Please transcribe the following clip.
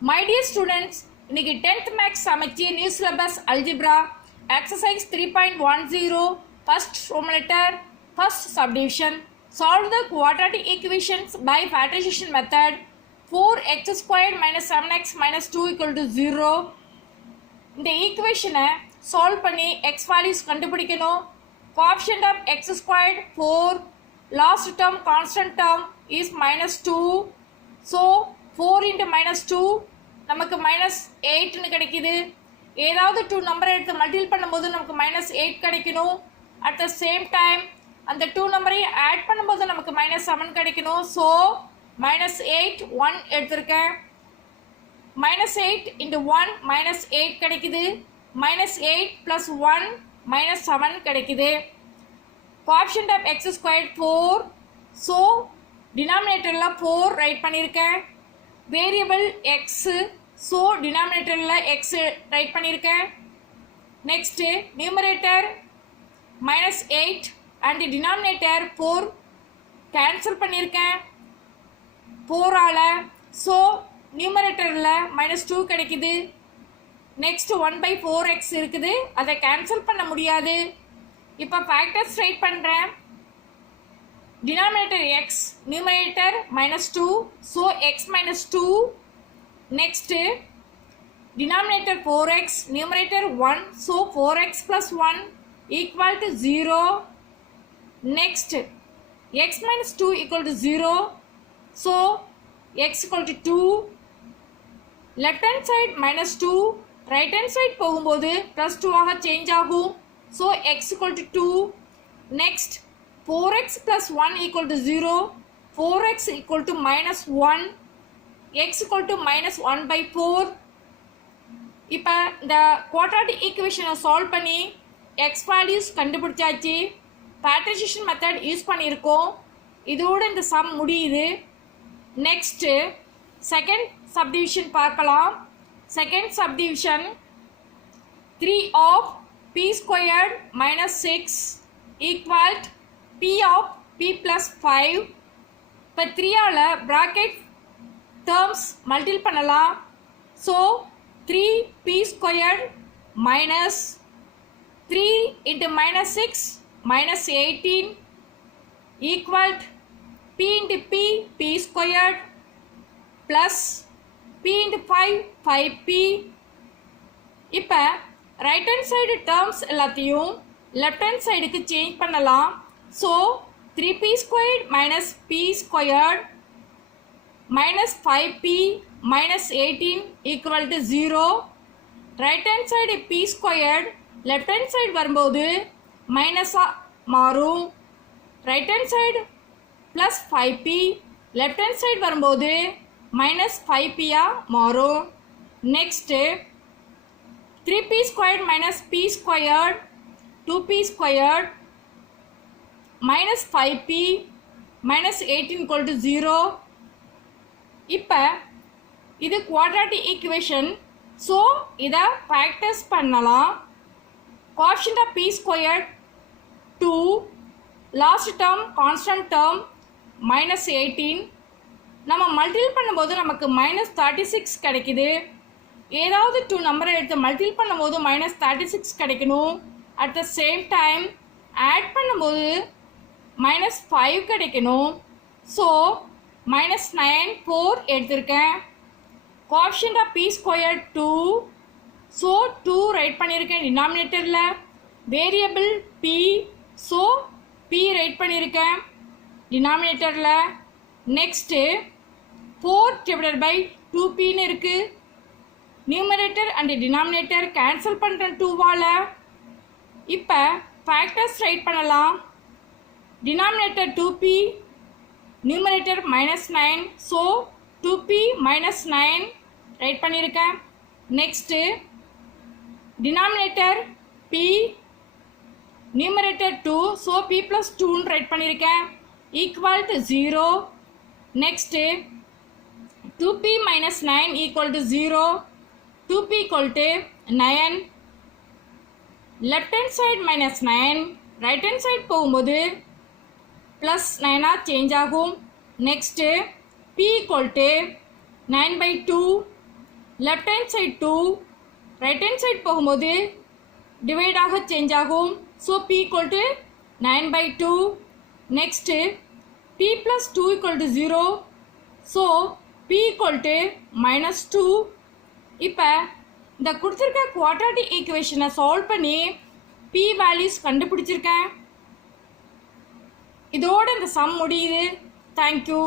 My dear students, இன்னைக்கு 10th max சமைச்சி new syllabus algebra exercise 3.10 first Roman letter first subdivision solve the quadratic equations by factorization method 4x squared minus 7x minus 2 equal to 0 இந்த ஈக்குவேஷனை solve பண்ணி x values கண்டுபிடிக்கணும் coefficient of x squared 4 last term constant term is minus 2 so 4 into minus 2 நமக்கு minus 8 னு கிடைக்குது ஏதாவது 2 நம்பரை எடுத்து மல்டிபிள் பண்ணும்போது நமக்கு minus 8 கிடைக்கணும் at the same time அந்த 2 நம்பரை ஆட் பண்ணும்போது நமக்கு minus 7 கிடைக்கணும் so minus 8 1 எடுத்திருக்கேன் minus 8 into 1 minus 8 கிடைக்குது minus 8 plus 1 minus 7 கிடைக்குது coefficient of x squared 4 so denominatorல 4 right பண்ணியிருக்கேன் variable x so denominatorல x right பண்ணியிருக்கேன் next numerator minus 8 and denominator 4 cancel பண்ணியிருக்கேன் 4 ஆல so numeratorல minus 2 கிடைக்குது next 1 by 4x இருக்குது அதை cancel பண்ண முடியாது இப்போ factors ரைட் பண்ணுறேன் denominator x numerator minus 2 so x minus 2 next denominator 4x numerator 1 so 4x plus 1 equal to 0 next x minus 2 equal to 0 so x equal to 2 left hand side minus 2 right hand side போகும்போது plus 2 ஆக change ஆகும் so x equal to 2 next 4x plus 1 equal to 0 4x equal to minus 1 x equal to minus 1 by 4 இப்போ இந்த quadratic equation solve பண்ணி x values கண்டுபிடிச்சாச்சு factorization method use பண்ணியிருக்கோம் இதோட இந்த சம் முடியுது next second subdivision பார்க்கலாம் second subdivision 3 of p squared minus 6 equal to p of p plus 5 இப்போ 3 ஆல bracket terms மல்டிபிள் பண்ணலாம் so 3p squared minus 3 into minus 6 minus 18 equal to p into p squared plus p into 5 5p இப்போ right hand side terms எல்லாத்தையும் left hand side க்கு change பண்ணலாம் so 3p squared minus p squared minus 5p minus 18 equal to 0 right hand side p squared left hand side வரும்போது minus மாறும் right hand side plus 5p left hand side வரும்போது minus 5p மாறும் next 3p squared minus p squared 2p squared minus 5p minus 18 equal to 0 இப்போ இது quadratic equation so இதை factors பண்ணலாம் coefficient of p squared 2 last term constant term minus 18 நம்ம multiple பண்ணும்போது நமக்கு minus 36 கிடைக்குது ஏதாவது 2 நம்பரை எடுத்து மல்டிபிள் பண்ணும்போது minus 36 கிடைக்கணும் at the same time add பண்ணும்போது minus 5 கிடைக்கணும் so minus 9 4 எடுத்திருக்கேன் coefficient of p squared 2 so 2 right பண்ணியிருக்கேன் denominatorல variable p so p right பண்ணியிருக்கேன் denominatorல next 4 divided by 2p னு இருக்கு numerator and denominator cancel பண்ணுறேன் 2 வால இப்போ factors ரைட் பண்ணலாம் denominator 2p numerator minus 9 so 2p minus 9 right பண்ணியிருக்கேன் next denominator p numerator 2 so p plus 2 னு right பண்ணியிருக்கேன் equal to 0 next 2p minus 9 equal to 0 2p equal to 9 left hand side minus 9 right hand side போகும்போது plus 9 change ஆகும் next p equal to 9 by 2 left hand side 2 right hand side போகும்போது டிவைடாக change ஆகும். So p equal to 9/2. Next p + 2 = 0. So p equal to -2. இப்போ இந்த கொடுத்துருக்க quadratic ஈக்குவேஷனை solve பண்ணி p வேல்யூஸ் கண்டுபிடிச்சிருக்கேன். இதோட இந்த சம் முடியுது. தேங்க்யூ.